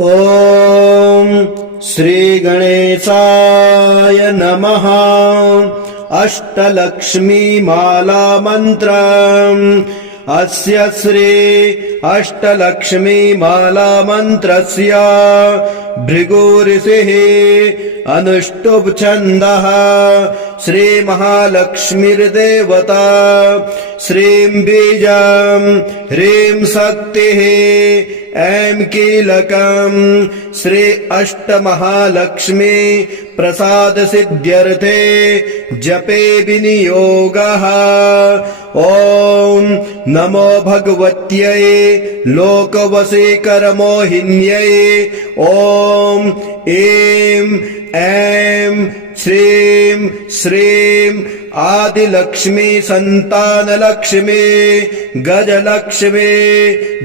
ॐ श्री गणेशाय नमः। अष्टलक्ष्मी माला मंत्रम्। अस्य श्री अष्टलक्ष्मी माला मंत्रस्य भृगुऋषिः अनुष्टुप् छन्दः। श्री महालक्ष्मीर्देवता श्रीं बीजं ह्रीं शक्तिः ऐं कीलकम्। श्री अष्टमहालक्ष्मी प्रसाद सिद्ध्यर्थे जपे विनियोगः। ॐ नमो भगवत्यै लोकवशीकरमोहिन्यै। ॐ ऐं ऐं श्रीं श्रीं आदिलक्ष्मी संतानलक्ष्मी गजलक्ष्मी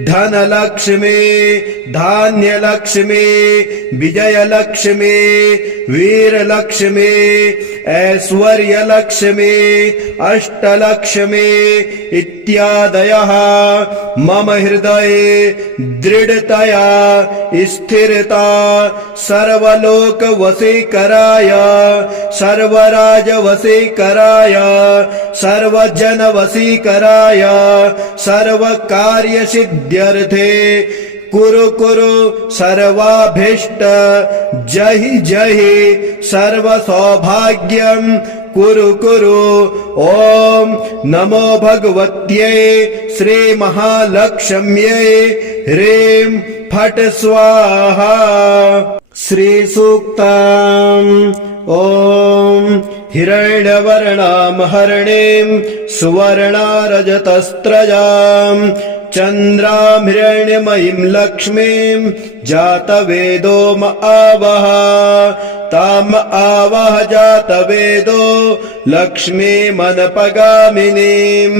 धनलक्ष्मी धान्यलक्ष्मी विजयलक्ष्मी वीरलक्ष्मी ऐश्वर्यलक्ष्मी अष्टलक्ष्मी इत्यादयः मम हृदये दृढतया स्थिरता सर्वलोकवशीकराय सर्वराजवशीकराय सर्वजनवशीकराय सर्वकार्यसिद्ध्यर्थे कुरु कुरु सर्वाभीष्ट जहि जहि सर्वसौभाग्यं कुरु कुरु। ॐ नमो भगवत्यै श्री महालक्ष्म्यै ह्रीं फट् स्वाहा। श्री सूक्तम्। ॐ हिरण्यवर्णां हरिणीं सुवर्णारजतस्रजां चन्द्रां हिरण्यमयीं लक्ष्मीं जातवेदो म आवह। ताम आवह जातवेदो लक्ष्मीमनपगामिनीं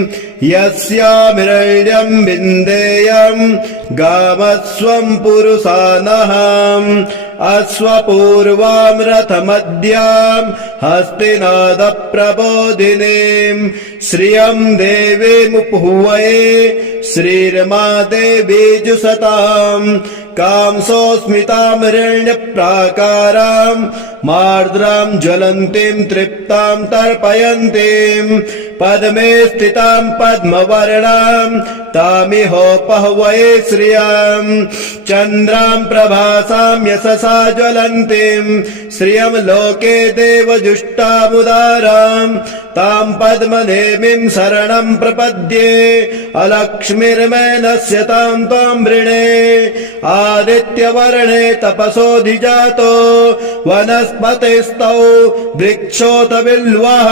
यस्यां हिरण्यं विन्देयं गामस्वं पुरुषानहम्। अश्वपूर्वां रथमद्यां हस्तिनादप्रबोधिनीं श्रियं देवीमुपहुवये श्रीर्मा देवी जुषताम्। कांसोऽस्मितां हिरण्यप्राकारां मार्द्रां ज्वलन्तीं तृप्तां तर्पयन्तीं पद्मे स्थितां पद्मवर्णां तामिहोपहवये श्रियं। चन्द्रां प्रभासां यशसा ज्वलन्तीं श्रियं लोके देवजुष्टामुदारां तां पद्मनेमिं शरणं प्रपद्ये। अलक्ष्मीर्मेनस्य तां त्वां वृणे आदित्यवर्णे तपसोऽधिजातो वनस्पतिस्तौ वृक्षोऽथ बिल्वः।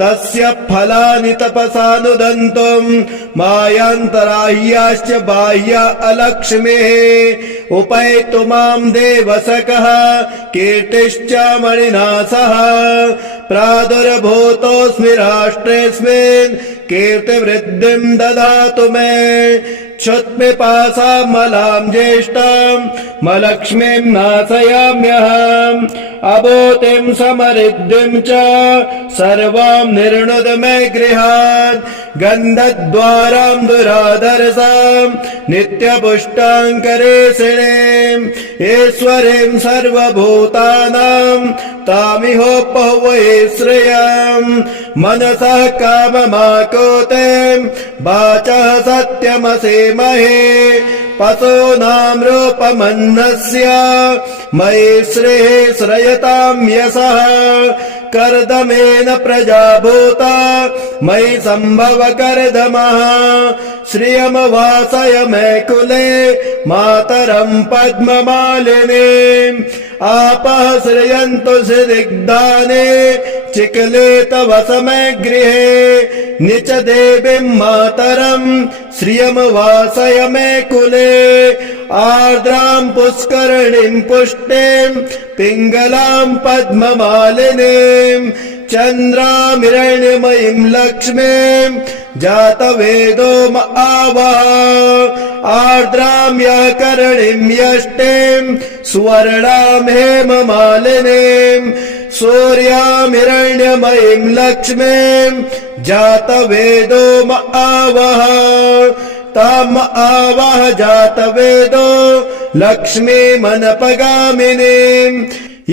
तस्य फलानि तपसानुदन्तुं मायान्तराह्याश्च बाह्या अलक्ष्मीः। उपैतु मां देवसखः कीर्तिश्च मणिनाथः। प्रादुर्भूतोऽस्मि राष्ट्रेऽस्मिन् कीर्तिवृद्धिं ददातु मे। क्षुत्पिपासामलां ज्येष्ठां मलक्ष्मीं नाशयाम्यहम्। अभूतिं समृद्धिं च सर्वां निर्णुद मे गृहात्। गन्धद्वारां दुराधरसां नित्यपुष्टाङ्करेषिणीं ईश्वरीं सर्वभूतानां तामिहोपहवये श्रियं। मनसः काममाकुतिं वाचः सत्यमसेमहे। पशूनां रूपमन्नस्य मयि श्रीः श्रयतां यशः। कर्दमेन प्रजा भूता मयि सम्भव कर्दमः। श्रियमवासय मे कुले मातरं पद्ममालिनीम्। आपः श्रियन्तु दिग्धाने चिकले तव समे गृहे। निच देवीं मातरं श्रियमवासय मे कुले। आर्द्रां पुष्करणीं पुष्टिं पिङ्गलां पद्ममालिनीं चन्द्रां हिरण्यमयीं लक्ष्मीं जातवेदो म आवह। आर्द्रां व्याकरणीं यष्टिं सुवर्णां हेममालिनीं सूर्यां हिरण्यमयीं लक्ष्मीं जातवेदो म आवह। ताम आवाह जातवेदो लक्ष्मीमनपगामिनीम्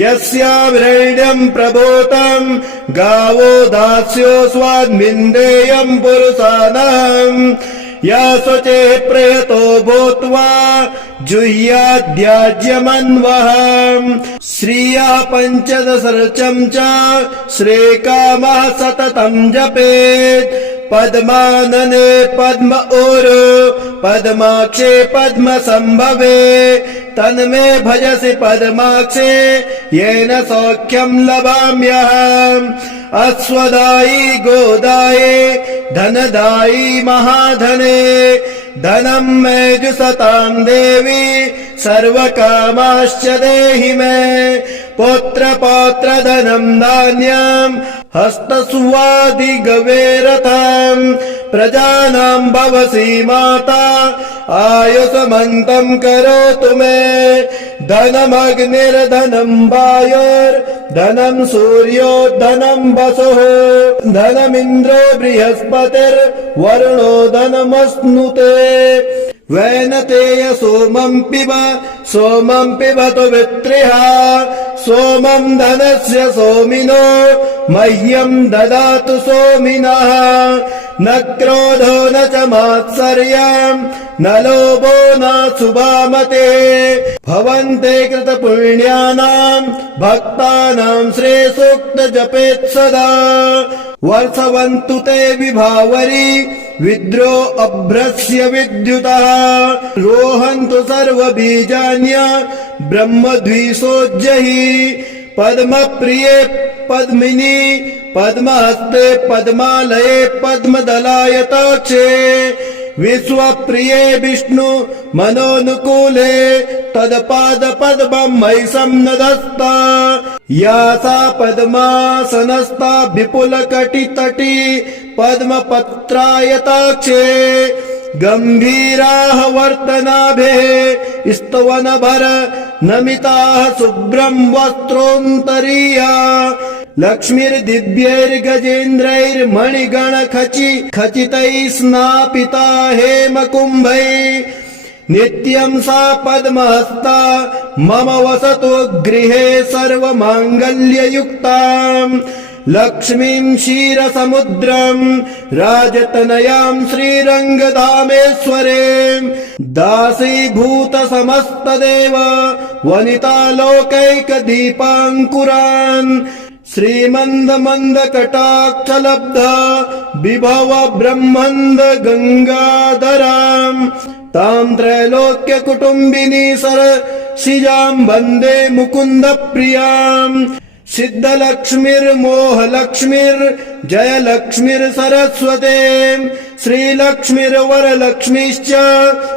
यस्यावृण्यम् प्रभूतम् गावो दास्यो स्वाद्मिन्देयम् पुरुषाणाम् या स्वचे प्रयतो भूत्वा जुह्याद्याज्यमन्वहम् श्रिया पञ्चदशर्चम् च श्रीकामः सततम् जपेत् पद्मानने पद्म ऊरु पद्माक्षे पद्म संभवे तन्मे भजसि पद्माक्षे येन सौख्यम् लभाम्यहम् अश्वदायी गोदाये धनदायी महाधने धनम् मे जुसताम् देवी सर्वकामाश्च देहि मे पुत्र पौत्र धनम् धान्यम् हस्तसुवादिगवेरथम् प्रजानाम् भवसि माता आयुषमन्तम् करोतु मे धनमग्निर्धनम् वायुर्धनम् सूर्यो धनम् वसुः धनमिन्द्रो बृहस्पतिर्वरुणो धनमश्नुते वैनतेय सोमम् पिबतु वित्रिः सोमम् धनस्य सोमिनो मह्यम् ददातु सोमिनः न क्रोधो न च मात्सर्यम् न लोभो न शुभामते भवन्ते कृतपुण्यानाम् भक्तानाम् श्रेयोक्त जपेत् सदा वर्षवन्तु ते विभावरी विद्रो अभ्रस्य विद्युतः रोहन्तु सर्वबीजान्य ब्रह्मद्विषोज्जहि पद्मप्रिये पद्मिनी पद्महस्ते पद्मालये पद्मदलायताक्षे विश्वप्रिये विष्णु मनोनुकूले तत्पादपद्मम् मयि संनदस्ता या सा पद्मासनस्था विपुलकटितटी पद्मपत्रायताक्षे गम्भीराः वर्तनाभिः स्तवनभर नमिताः शुभ्रम् वस्त्रोन्तरीया लक्ष्मीर्दिव्यैर्गजेन्द्रैर्मणिगणखचितैः स्नापिता हेमकुम्भैः नित्यम् सा पद्महस्ता मम वसतु गृहे सर्वमाङ्गल्ययुक्ताम् लक्ष्मीम् क्षीरसमुद्रम् राजतनयाम् श्रीरङ्गधामेश्वरीम् दासीभूत समस्तदेव वनितालोकैकदीपाङ्कुरान् श्रीमन्दमन्दकटाक्षलब्ध विभव ब्रह्मन्द गङ्गाधराम् ताम् त्रैलोक्यकुटुम्बिनी सरसिजाम् वन्दे मुकुन्दप्रियाम् सिद्धलक्ष्मीर्मोहलक्ष्मीर्जयलक्ष्मीर्सरस्वती श्रीलक्ष्मीर्वरलक्ष्मीश्च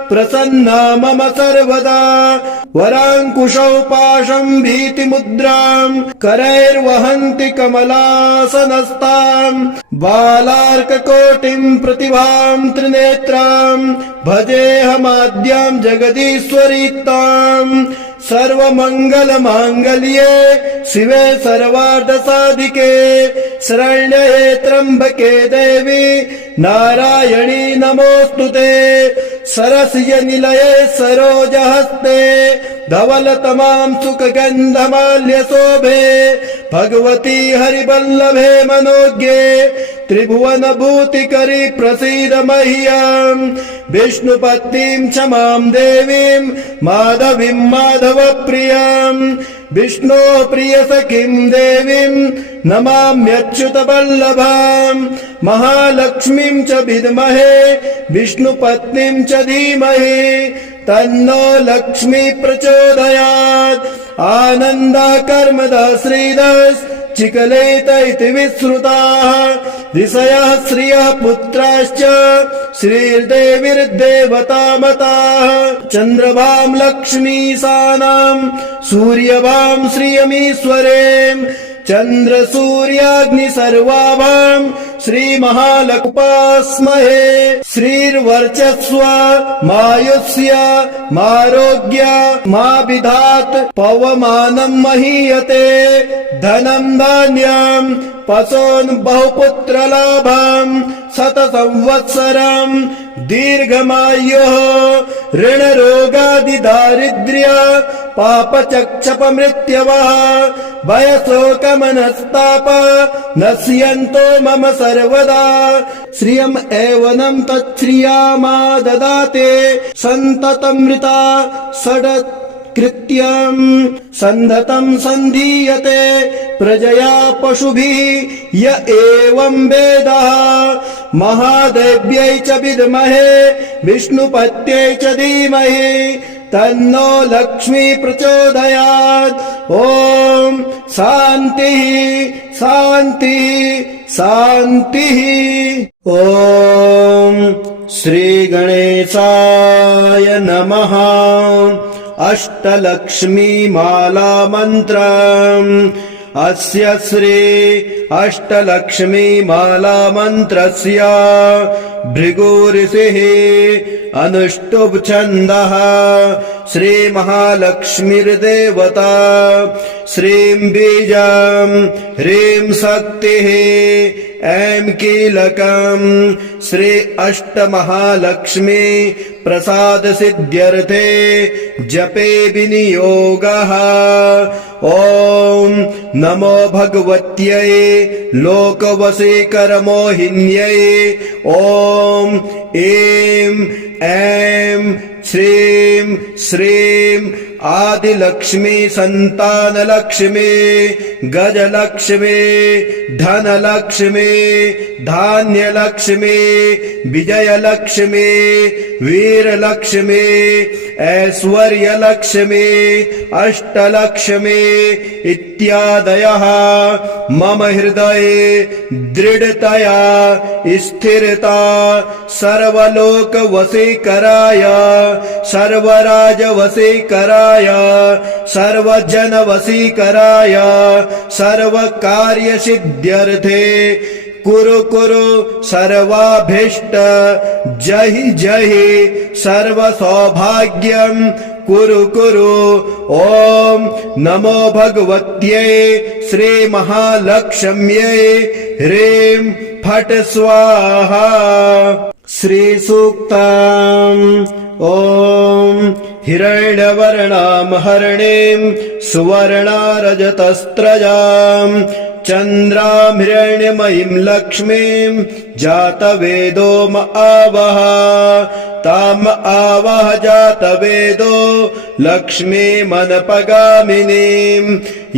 प्रसन्ना मम सर्वदा वराङ्कुशौ पाशम् भीतिमुद्राम् करैर्वहन्ति कमलासनस्ताम् बालार्ककोटिम् प्रतिभाम् त्रिनेत्राम् भजेऽहमाद्याम् जगदीश्वरीताम् सर्वमङ्गलमाङ्गल्ये शिवे सर्वार्थसाधिके शरण्ये त्र्यम्बके देवी नारायणी नमोऽस्तुते सरसिजनिलये सरोजहस्ते धवलतमाम् सुखगन्धमाल्यशोभे भगवती हरिवल्लभे मनोज्ञे त्रिभुवनभूतिकरी प्रसीद मह्यम् विष्णुपत्नीम् क्षमाम् देवीम् माधवीम् माधवप्रियाम् विष्णोः प्रियसखीम् देवीम् नमाम्यच्युतवल्लभाम् महालक्ष्मीम् च विद्महे विष्णुपत्नीम् च धीमहि तन्नो लक्ष्मी प्रचोदयात् आनन्दाकर्मदा श्रीदस् चिकलेत इति विश्रुताः ऋषयः श्रियः पुत्राश्च श्रीर्देवीर्देवतामताः चन्द्रभाम् लक्ष्मीसानाम् सूर्यभाम् श्रियमीश्वरीम् चन्द्रसूर्याग्नि सर्वाभाम् श्रीमहालक्ष्मीमुपास्महे श्रीर्वर्चस्व मायुष्य मारोग्य मा विधात् पवमानम् महीयते धनम् धान्यम् पशून् बहुपुत्रलाभम् शतसंवत्सरम् दीर्घमायुः ऋणरोगादिदारिद्र्य पापचक्षपमृत्यवः भयशोकमनस्ताप नश्यन्तो मम सर्वदा श्रियम् एवनं तच्छ्रियामा ददाते सन्ततमृता षड् कृत्यम् सन्धतं सन्धीयते प्रजया पशुभिः य एवं वेदः महादेव्यै च विद्महे विष्णुपत्यै च धीमहि तन्नो लक्ष्मी प्रचोदयात् ॐ शान्तिः शान्तिः शान्तिः ॐ श्रीगणेशाय नमः अष्टलक्ष्मी माला मन्त्रम् अस्य श्री अष्टलक्ष्मी माला मन्त्रस्य भृगुऋषिः अनुष्टुप् छन्दः श्री महालक्ष्मीर्देवता श्रीं बीजं ह्रीं शक्तिः ऐं कीलकम् श्री अष्टमहालक्ष्मी प्रसाद सिद्ध्यर्थे जपे विनियोगः ॐ नमो भगवत्यै लोकवशीकरमोहिन्यै ॐ ऐं ऐं श्रीं श्रीं आदिलक्ष्मी संतानलक्ष्मी गजलक्ष्मी धनलक्ष्मी धान्यलक्ष्मी विजयलक्ष्मी वीरलक्ष्मी ऐश्वर्यलक्ष्मी अष्टलक्ष्मी इत्यादयः मम हृदये दृढतया स्थिरता सर्वलोकवशीकराय सर्वराजवशीकराय सर्वजनवशीकराय सर्वकार्यसिद्ध्यर्थे कुरु कुरु सर्वाभीष्ट जहि जहि सर्वसौभाग्यं कुरु कुरु ॐ नमो भगवत्यै श्रीमहालक्ष्म्यै ह्रीं फट् स्वाहा श्रीसूक्तम् ॐ हिरण्यवर्णां हरिणीं सुवर्णारजतस्रजाम् चन्द्रां हिरण्यमयीं लक्ष्मीं जातवेदो म आवह ताम आवह जातवेदो लक्ष्मीमनपगामिनीं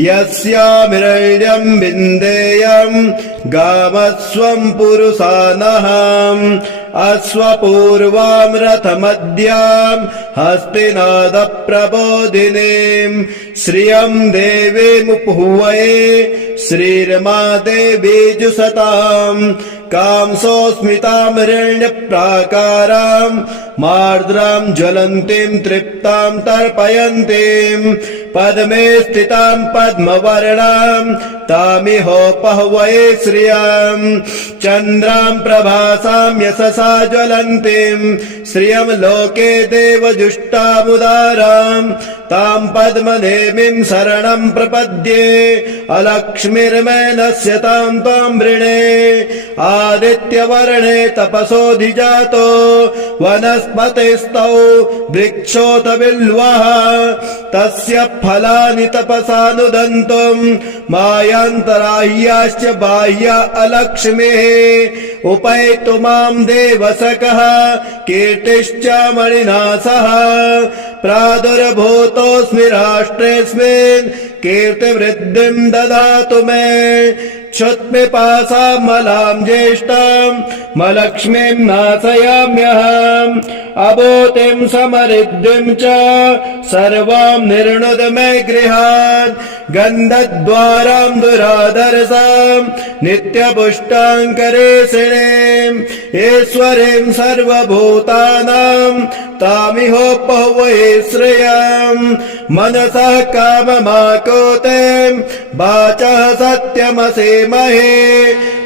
यस्यां हिरण्यं विन्देयं गामस्वं पुरुषानहम् अश्वपूर्वां रथमद्यां हस्तिनादप्रबोधिनीं श्रियं देवीमुपहुवये श्रीरमा देवी जुषताम् कांसोऽस्मितां हिरण्यप्राकारां मार्द्रां ज्वलन्तीं तृप्तां तर्पयन्तीं पद्मे स्थितां पद्मवर्णां तामिहोपहवये श्रियं चन्द्रां प्रभासां यशसा ज्वलन्तीं श्रियं लोके देवजुष्टामुदारां तां पद्मनेमिं शरणं प्रपद्ये अलक्ष्मीर्मेनस्य तां त्वां वृणे आदित्यवर्णे तपसोऽधिजातो वनस्पतिस्तौ वृक्षोऽथ बिल्वः तस्य फलानि तपसानुदन्तुं मायान्तराह्याश्च बाह्या अलक्ष्मीः उपैतु मां देवसखः कीर्तिश्च मणिना सह प्रादुर्भूतोऽस्मि राष्ट्रेऽस्मिन् कीर्तिवृद्धिं ददातु मे क्षुत्पिपासामलां ज्येष्ठां मलक्ष्मीं नाशयाम्यहम् अभूतिं समृद्धिं च सर्वां निर्णुद मे गृहात् गन्धद्वारां दुराधरसां नित्यपुष्टाङ्करेषिणीम् ईश्वरीं सर्वभूतानां तामिहोपहवये श्रियम् मनसः काममाकुतिं वाचः सत्यमसेमहे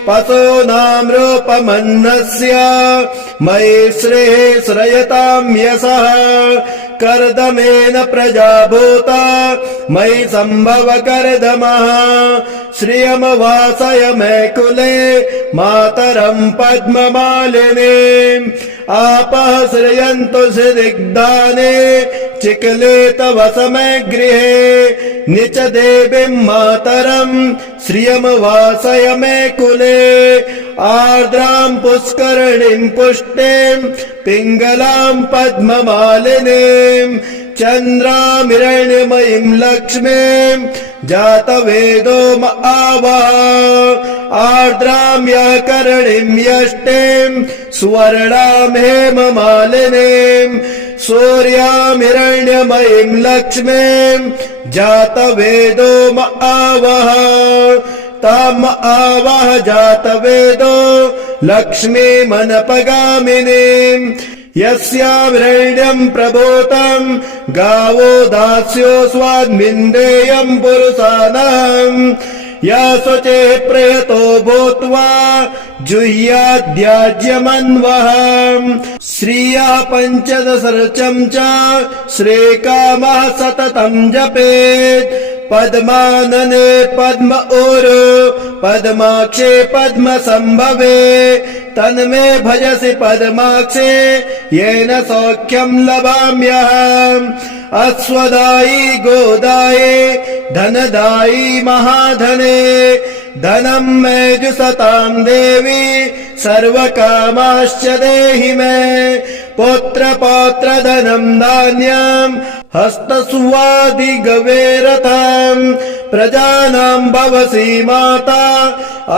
पशूनां रूपमन्नस्य मयि श्रीः श्रयतां यशः कर्दमेन प्रजा भूता मयि सम्भव कर्दमः श्रियमवासय मे कुले मातरं पद्ममालिनीम् आपः श्रयन्तु दिग्दाने चिकले तव समगृहे निच देवीं मातरं श्रियं वासय मे कुले आर्द्रां पुष्करणीं पुष्टिं पिङ्गलां पद्ममालिनीं चन्द्रामिरण्यमयीं लक्ष्मीं जातवेदो आवह आर्द्रां व्याकरणीं यष्टिं सुवर्णां हेममालिनीं सूर्यामिरण्यमयीं लक्ष्मीं जातवेदो आवह ताम आवह जातवेदो लक्ष्मीमनपगामिनीं यस्यामिरण्यं प्रभूतं गावो दास्यो स्वाद्मिन्देयं पुरुषाणाम् या शुचे प्रयतो भूत्वा जुह्याद्याज्यमन्वहम् श्रिया पञ्चदशर्चं च श्रीकामः सततं जपेत् पद्मानने पद्म ऊरु पद्माक्षे पद्म संभवे तन्मे भजसि पद्माक्षे येन सौख्यं लभाम्यहम् अश्वदायी गोदाये धनदायी महाधने धनं मे जुषतां देवी सर्वकामाश्च देहि मे पुत्र पौत्र धनं धान्यं हस्तसुवादिगवेरथं प्रजानां भवसि माता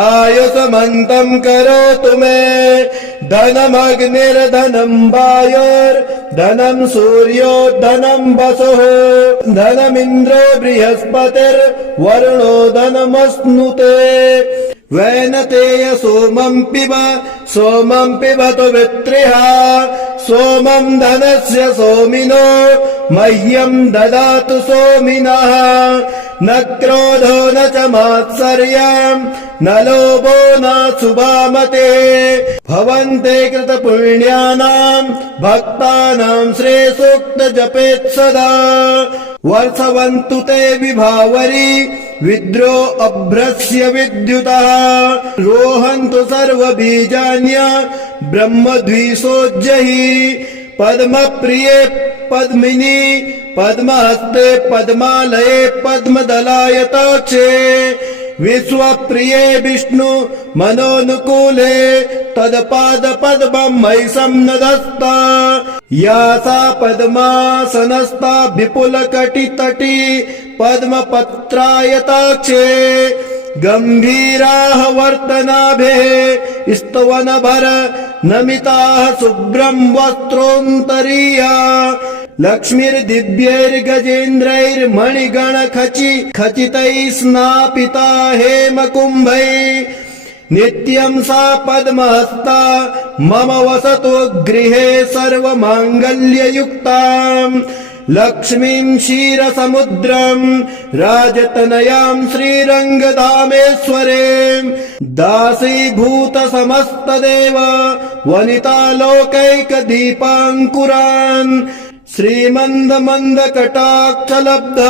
आयुष्मन्तं करोतु मे धनमग्निर्धनं वायुर्धनं सूर्यो धनं वसुः धनमिन्द्रो बृहस्पतिर्वरुणो धनमश्नुते वैनतेय सोमं पिबतु वित्रिः सोमं धनस्य सोमिनो मह्यं ददातु सोमिनः न क्रोधो न च मात्सर्यं न लोभो न शुभामते भवन्ते कृतपुण्यानां भक्तानां श्रेयोक्त जपेत् सदा वर्षवन्तु ते विभावरी विद्रो अभ्रस्य विद्युतः रोहन्तु सर्वबीजान्य ब्रह्मद्विषोज्जहि पद्मप्रिये पद्मिनी पद्महस्ते पद्मालये पद्मदलायताक्षे विश्वप्रिये विष्णु मनोनुकूले तत्पादपद्मं मयि संनदस्ता या सा पद्मासनस्था विपुलकटितटी पद्मपत्रायताक्षे गम्भीराः वर्तनाभिः स्तवनभर नमिताः शुभ्रं वस्त्रोन्तरीया लक्ष्मीर्दिव्यैर्गजेन्द्रैर्मणिगणखचितैः स्नापिता हेमकुम्भैः नित्यं सा पद्महस्ता मम वसतु गृहे सर्वमाङ्गल्ययुक्ताम् लक्ष्मीं क्षीरसमुद्रं राजतनयां श्रीरङ्गधामेश्वरीं दासीभूतसमस्तदेव वनितालोकैकदीपाङ्कुरान् श्रीमन्दमन्दकटाक्षलब्ध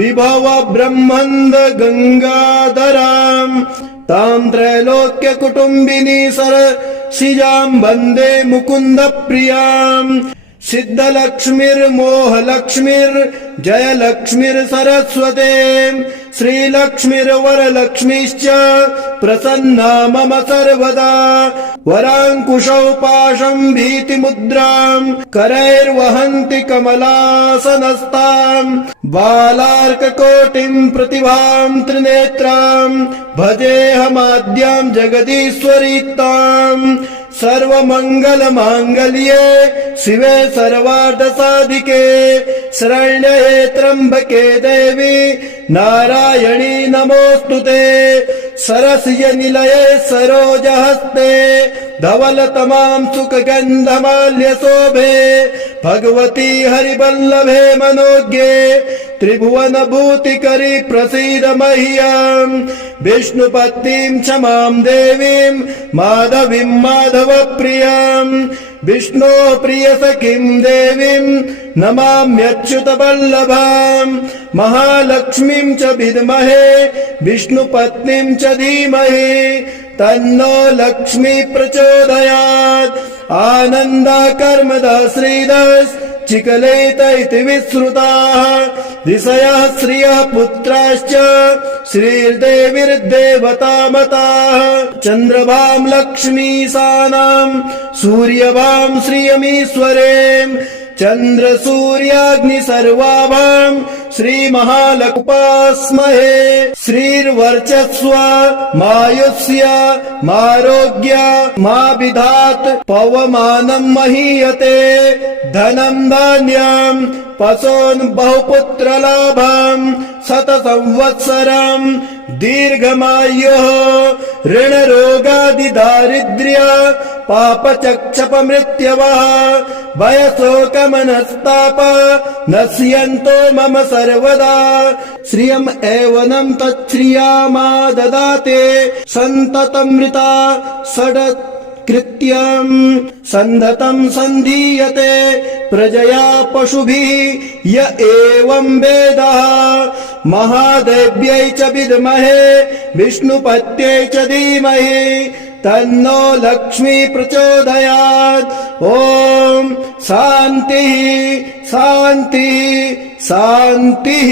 विभव ब्रह्मन्द गङ्गाधराम् तां त्रैलोक्यकुटुम्बिनी सरसिजां वन्दे मुकुन्दप्रियाम् सिद्धलक्ष्मीर्मोहलक्ष्मीर्जयलक्ष्मीर्सरस्वती श्रीलक्ष्मीर्वरलक्ष्मीश्च प्रसन्ना मम सर्वदा वराङ्कुशौ पाशं भीतिमुद्रां करैर्वहन्ति कमलासनस्तां बालार्ककोटिं प्रतिभां त्रिनेत्रां भजेऽहमाद्यां जगदीश्वरीताम् सर्वमङ्गलमाङ्गल्ये शिवे सर्वार्थसाधिके शरण्ये त्र्यम्बके देवी नारायणी नमोऽस्तुते सरसिजनिलये सरोजहस्ते धवलतमां सुखगन्धमाल्यशोभे भगवती हरिवल्लभे मनोज्ञे त्रिभुवनभूतिकरी प्रसीद मह्यम् विष्णुपत्नीं क्षमां देवीं माधवीं माधवप्रियां विष्णो प्रियसखीं देवीं नमाम्यच्युतवल्लभाम् महालक्ष्मीं च विद्महे विष्णुपत्नीं च धीमहि तन्नो लक्ष्मी प्रचोदयात् आनन्दाकर्मदा श्रीदस् चिकलेत इति विश्रुताः ऋषयः श्रियः पुत्राश्च श्रीर्देवीर्देवतामताः चन्द्रभां लक्ष्मीसानां सूर्यभां श्रियमीश्वरीं चन्द्रसूर्याग्नि सर्वाभां श्रीमहालक्ष्मीमुपास्महे श्रीर्वर्चस्व मायुष्य मारोग्य मा विधात् पवमानं महीयते धनं धान्यं पशून् बहुपुत्रलाभं शतसंवत्सरं दीर्घमायुः ऋणरोगादिदारिद्र्य पापचक्षपमृत्यवः वयसोकमनस्ताप नश्यन्तो मम सर्वदा श्रियम् एवनं तच्छ्रियामा ददाते सन्ततमृता षड् कृत्यं सन्धतं सन्धीयते प्रजया पशुभिः य एवं वेदः महादेव्यै च विद्महे विष्णुपत्यै च धीमहि तन्नो लक्ष्मी प्रचोदयात् ॐ शान्तिः शान्तिः शान्तिः।